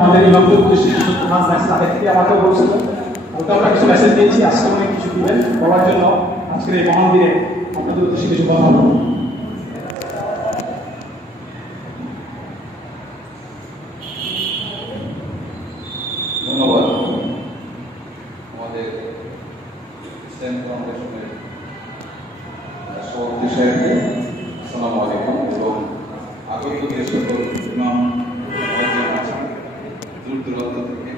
আমাদের নিবন্ধ উপদেষ্টা তাদের থেকে আমাকে বলছিল ওটা আমরা কিছু মেসেজ দিয়েছি, আজকে অনেক কিছু দিবেন বলার জন্য আজকের এই মহান দিনে আপনাদের উদ্দেশ্যে কিছু বলা হলো। ধন্যবাদ আমাদের ইসলাম ফাউন্ডেশনের সভাপতি সাহেবকে। আসসালামু আলাইকুম। এবং আগত যে সকল ইমাম আছেন দূর দূরান্ত থেকে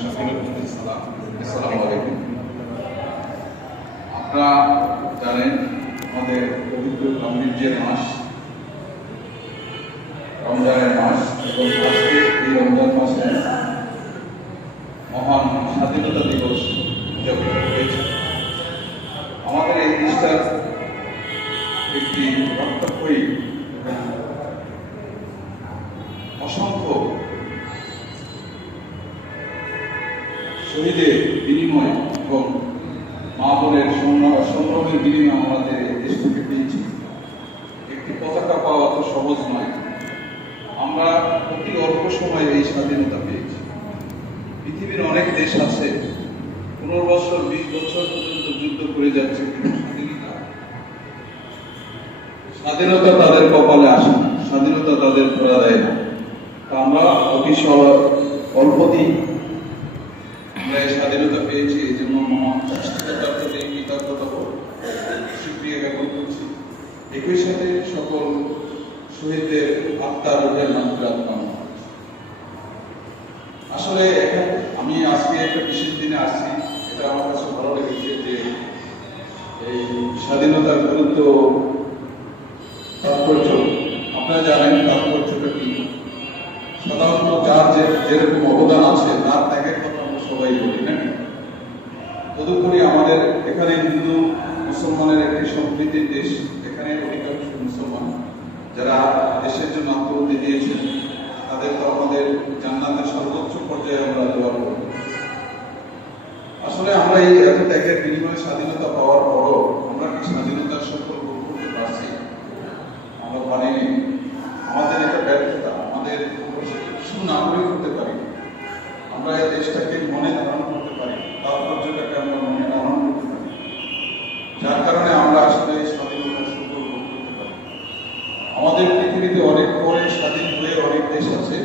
সকলের প্রতি সালাম। আসসালামু আলাইকুম। আপনারা জানেন আমাদের পবিত্র গাম্ভীর্যের মাস রমজানের মাস, এবং আজকে এই রমজান মাসে মহান স্বাধীনতা দিবস উদযাপন হয়েছে। আমাদের এই দেশটার একটি রক্তক্ষয়ী অসংখ্য শহীদের বিনিময় এবং মা বোনের সংগ্রামের বিনিময়ে আমাদের এই দেশটাকে পেয়েছি। একটি পতাকা পাওয়া তো সহজ নয়। আমরা অতি অল্প সময়ে এই স্বাধীনতা পেয়েছি। পৃথিবীর অনেক দেশ আছে 15 বছর 20 বছর পর্যন্ত যুদ্ধ করে যাচ্ছে, কিন্তু স্বাধীনতা তাদের কপালে আসে না, স্বাধীনতা তাদের ধরা দেয় না। আমরা অতি অল্পতেই আমরা এই স্বাধীনতা পেয়েছি। এই জন্য মহান সৃষ্টিকর্তার প্রতি কৃতজ্ঞতা স্বীকৃতি জ্ঞাপন করছি। একই সাথে সকল শহীদদের আত্মার রোগের মাত্রাত কামনা। আসলে আমি আজকে একটা বিশেষ দিনে আসছি, এটা আমার কাছে ভালো লেগেছে যে এই স্বাধীনতার গুরুত্ব তাৎপর্য আপনারা জানেন তাৎপর্যটা কি। সাধারণত যার যেরকম অবদান আছে তার ত্যাগের কথা আমরা সবাই বলি নাকি। তদুপরি আমাদের এখানে হিন্দু মুসলমানের একটি সম্প্রীতির দেশ। এখানে অধিকাংশ মুসলমান যারা দেশের জন্য আত্মহত্যা দিয়েছেন তাদের তো আমাদের জান্নাতের সর্বোচ্চ পর্যায়ে আমরা দোয়া করি। আসলে আমরা এই এত ত্যাগের বিনিময়ে স্বাধীনতা পাওয়ার পরও আমরা কি স্বাধীনতার সফল ভোগ করতে পারছি? আমরা পারিনি। আমাদের এটা ব্যর্থতা। আমাদের সুনাগরিক হতে পারি, আমরা এই দেশটাকে মনে ধারণ করতে পারি, তাৎপর্যটাকে আমরা মনে ধারণ করতে পারি, যার কারণে আমরা আসলে স্বাধীনতার সফল ভোগ করতে পারি। আমাদের পৃথিবীতে অনেক পরে স্বাধীন হয়ে অনেক দেশ আছে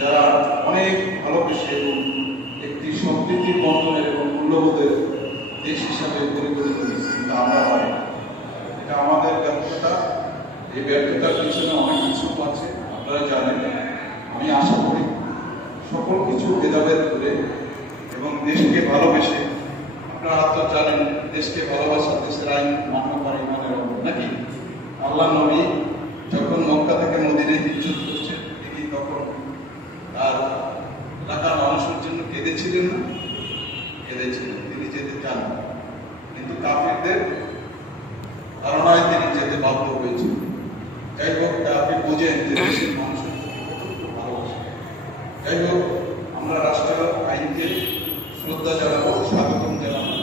যারা অনেক ভালোবেসে এবং একটি সম্প্রীতির বন্ধনের এবং মূল্যবোধের দেশ হিসাবে পরিগণিত হয়েছে, কিন্তু আমরা পারি। এটা আমাদের ব্যর্থতা। এই ব্যর্থতার পিছনে অনেক কিছু আছে, আপনারা জানেন। আমি আশা করি সকল কিছু ভেদাভেদ করে এবং দেশকে ভালোবেসে, আপনারা তো জানেন দেশকে ভালোবাসা দেশের আইন মান্য করা ইমানের অঙ্গ নাকি। আল্লাহ নবী যখন মক্কা থেকে মদিনায় হিজরত করছেন, তিনি তখন তার এলাকার মানুষের জন্য কেঁদেছিলেন না? কেঁদেছিলেন। তিনি যেতে চান, কিন্তু কাফিরদের ধারণায় তিনি যেতে বাধ্য হয়েছেন। যাই হোক, আপনি বোঝেন যে দেশের মানুষের কতটুকু ভালোবাসে। যাই হোক, আমরা রাষ্ট্রীয় আইনকে শ্রদ্ধা জানাবো, স্বাগতম জানাবো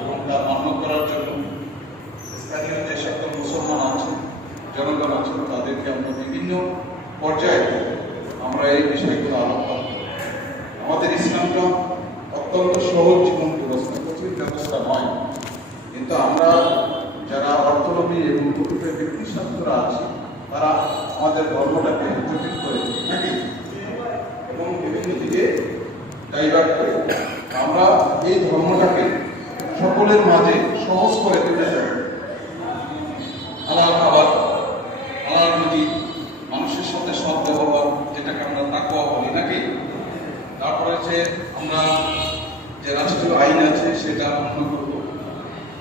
এবং তা মান্য করার জন্য স্থানীয় যে সকল মুসলমান আছে, জনগণ আছেন, তাদেরকে আমরা বিভিন্ন পর্যায়ে আমরা এই বিষয়গুলো আলোচনা করব। আমাদের ইসলামটা অত্যন্ত সহজ জীবন ব্যবস্থা, কঠিন ব্যবস্থা নয়, কিন্তু আমরা যারা অর্থলোভী এবং প্রকৃত ব্যক্তিস্বার্থরা আছি তারা আমাদের ধর্মটাকে জটিল করে নাকি এবং বিভিন্ন দিকে ডাইভার্ট করে। আমরা এই ধর্মটাকে সকলের মাঝে সহজ করে তুলে দেব। হালাল খাবার, হালাল রুজি, মানুষের সাথে সৎ ব্যবহার, যেটাকে আমরা তাকওয়া বলি নাকি। তারপরে যে আমরা যে রাষ্ট্রীয় আইন আছে সেটা মান্য করব,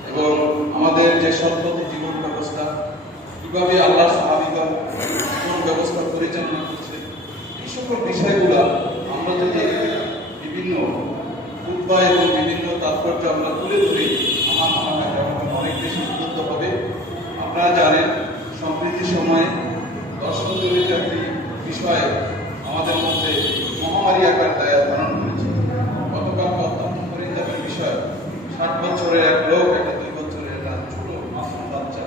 এবং আমাদের যে সৎপথী জীবন ব্যবস্থা, কিভাবে আল্লাহ সাহাবীগণ জীবন ব্যবস্থা পরিচালনা করছে, এই সকল বিষয়গুলো আমরা যদি বিভিন্ন উপায় এবং বিভিন্ন তাৎপর্য আমরা তুলে ধরি, আমার মনে হয় জনগণ অনেক বেশি উদ্বুদ্ধ হবে। আপনারা জানেন সম্প্রীতির সময় দর্শনজনিত একটি বিষয় আমাদের মধ্যে মহামারী আকার ধারণ করেছে। গতকাল অত্যন্ত পরিতাপের বিষয়, 60 বছরের এক লোক একটা 2 বছরের একটা ছোট মাসুম বাচ্চা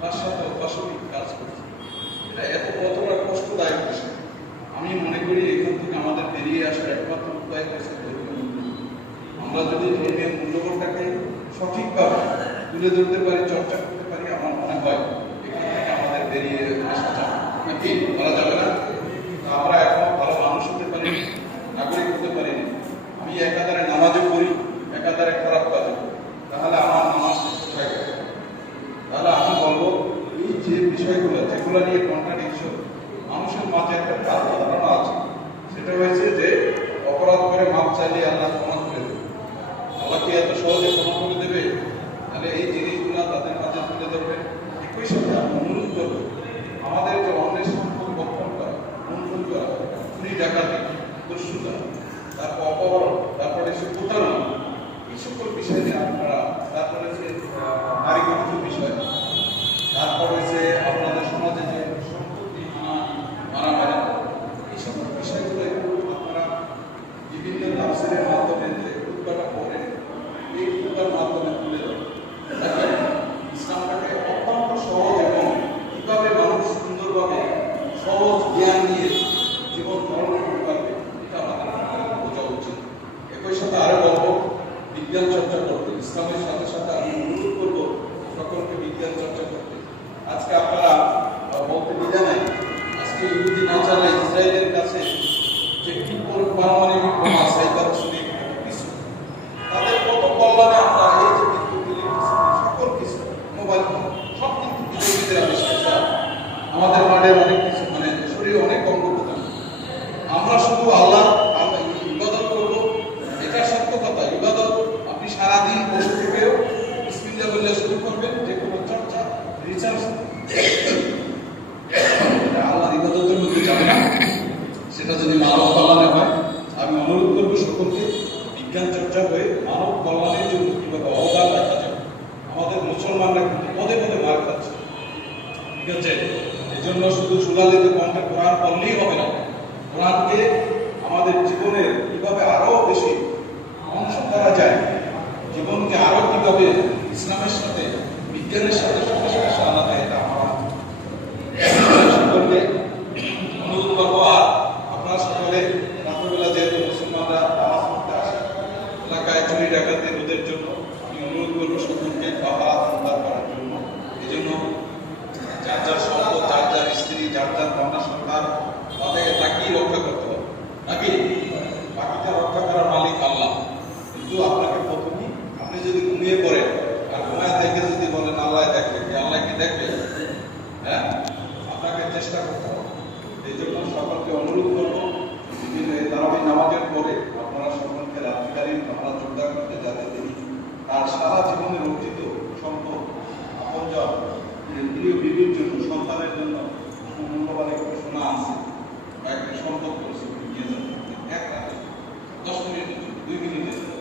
তার সাথে অপাশবিক কাজ করছে। এটা কতটা কষ্টদায়ক বিষয়। আমি মনে করি এখান বেরিয়ে আসার একমাত্র উপায় হচ্ছে ধর্মীয় মূল্য। আমরা যদি ধর্মীয় মূল্যবোধটাকে সঠিকভাবে তুলে ধরতে পারি, চর্চা করতে পারি, আমার মনে হয় এখান থেকে আমাদের বেরিয়ে আসা যাবে। নাকি বলা যাবে না? আমরা এখনো ভালো মানুষ হতে পারিনি, নাগরিক হতে পারিনি। আমি একাধারে নামাজও করি, একাধারে খারাপ কাজও করি, তাহলে আমার নামাজ কোথায় গেল? তাহলে আমি বলবো এই যে বিষয়গুলো যেগুলো নিয়ে কন্ট্রাডিকশন, মানুষের মাঝে একটা ভ্রান্ত ধারণা আছে, সেটা হয়েছে যে অপরাধ করে মাপ চাইলে আল্লাহ ক্ষমা করে দেবে। আল্লাহ কি এত সহজে ক্ষমা করে দেবে? তাহলে এই জিনিসগুলো তাদের মাঝে তুলে ধরবে। একই সাথে আমি অনুরোধ করবো, আমাদের যে অন্যের সম্পদ গঠন করা, লুণ্ঠন করা, চুরি ডাকাতি, দস্যুতা, তারপর অপহরণ, তারপরে সে প্রতারণা, এই সকল বিষয় নিয়ে আপনারা, তারপরে যে নারীগত বিষয়, তারপরে যে আপনাদের সমাজে যে সম্পত্তি মারামারি, এই সকল বিষয়গুলো আপনারা বিভিন্ন তাফসীরের মাধ্যমে যে খুতবাটা পড়েন, এই খুতবার মাধ্যমে তুলে ধরেন। দেখেন ইসলামটাকে অত্যন্ত সহজ এবং কিভাবে মানুষ সুন্দরভাবে সহজ জ্ঞান নিয়ে জীবন ধারণ করতে পারবে, এটা আমাদের বোঝা উচিত। একই সাথে আরো বলবো, বিজ্ঞান চর্চা করতে, ইসলামের সাথে সাথে আমি অনুরোধ করবো সকলকে বিজ্ঞান চর্চা করতে। আজকে আপনারা বলতে দ্বিধা নাই, আজকে ইহুদি নেচারে ইসরায়েলের কাছে যে কি পারমাণবিক বোমা সাইবার শুনে কিছু তাদের কত কল্যাণে আমরা এই যে বিদ্যুৎ ইলেকট্রিসিটি সকল কিছু মোবাইল ফোন সব কিন্তু বিদ্যুতের আবিষ্কার, আমাদের মাঠের অনেক কিছু মানে শরীরে অনেক অঙ্গ প্রত্যঙ্গ। আমরা শুধু আল্লাহ ইবাদত করবো, এটা সত্য কথা। ইবাদত আপনি সারাদিন বসে থেকেও বিসমিল্লাহ বলে শুরু করবেন, যে কোনো চর্চা রিসার্চ আল্লাহর ইবাদতের মধ্যে যাবে না। সেটা যদি মানব কল্যাণে হয়, আমি অনুরোধ করবো সকলকে বিজ্ঞান চর্চা হয়ে মানব কল্যাণের জন্য কিভাবে অবদান রাখা যাবে। আমাদের মুসলমানরা কিন্তু পদে পদে মার খাচ্ছে, ঠিক আছে? এই জন্য শুধু সুলালিত কণ্ঠে কোরআন পড়লেই হবে না, কোরআনকে আমাদের জীবনের কিভাবে আরো বেশি অংশ করা যায়, জীবনকে আরো কিভাবে ইসলামের সাথে বিজ্ঞানের সাথে সঙ্গে আনা যায়, এটা আমার সকলকে অনুরোধ করবো। আর আপনারা সকলে রাত্রবেলা যেহেতু মুসলমানরা নামাজ পড়তে আসে, এলাকায় চুরি ডাকাতি রোধের জন্য আমি অনুরোধ করবো সকলকে পাহারা সন্ধান করার জন্য। এই জন্য যার যার সম্পদ, যার যার স্ত্রী, যার যার কন্যা সন্তান, তাদেরকে তাকিয়ে রক্ষা করতে হবে। নাকি বাকিটা রক্ষা করার মালিক আল্লাহ। কিন্তু আপনাকে প্রথমেই আপনি যদি ঘুমিয়ে পড়েন আর ঘুমায় থেকে যদি বলেন আল্লাহ দেখবে, আল্লাহ কি দেখবে? হ্যাঁ, আপনাকে চেষ্টা করতে হবে। এই জন্য সকলকে অনুরোধ করবো, বিভিন্ন তারাবি নামাজের পরে আপনারা সকলকে রাত্রিকালীন আমরা যোগদান করতে, যাতে তিনি তার সারা জীবনের অর্জিত সম্পদ আপনজন প্রিয় বিবির জন্য, সন্তানের জন্য মূল্যবান একটু সোনা আছে বা একটা সম্পদ করেছে, নিয়ে যাবেন 1 রাতে 10 মিনিটের জন্য, 2 মিনিটের জন্য।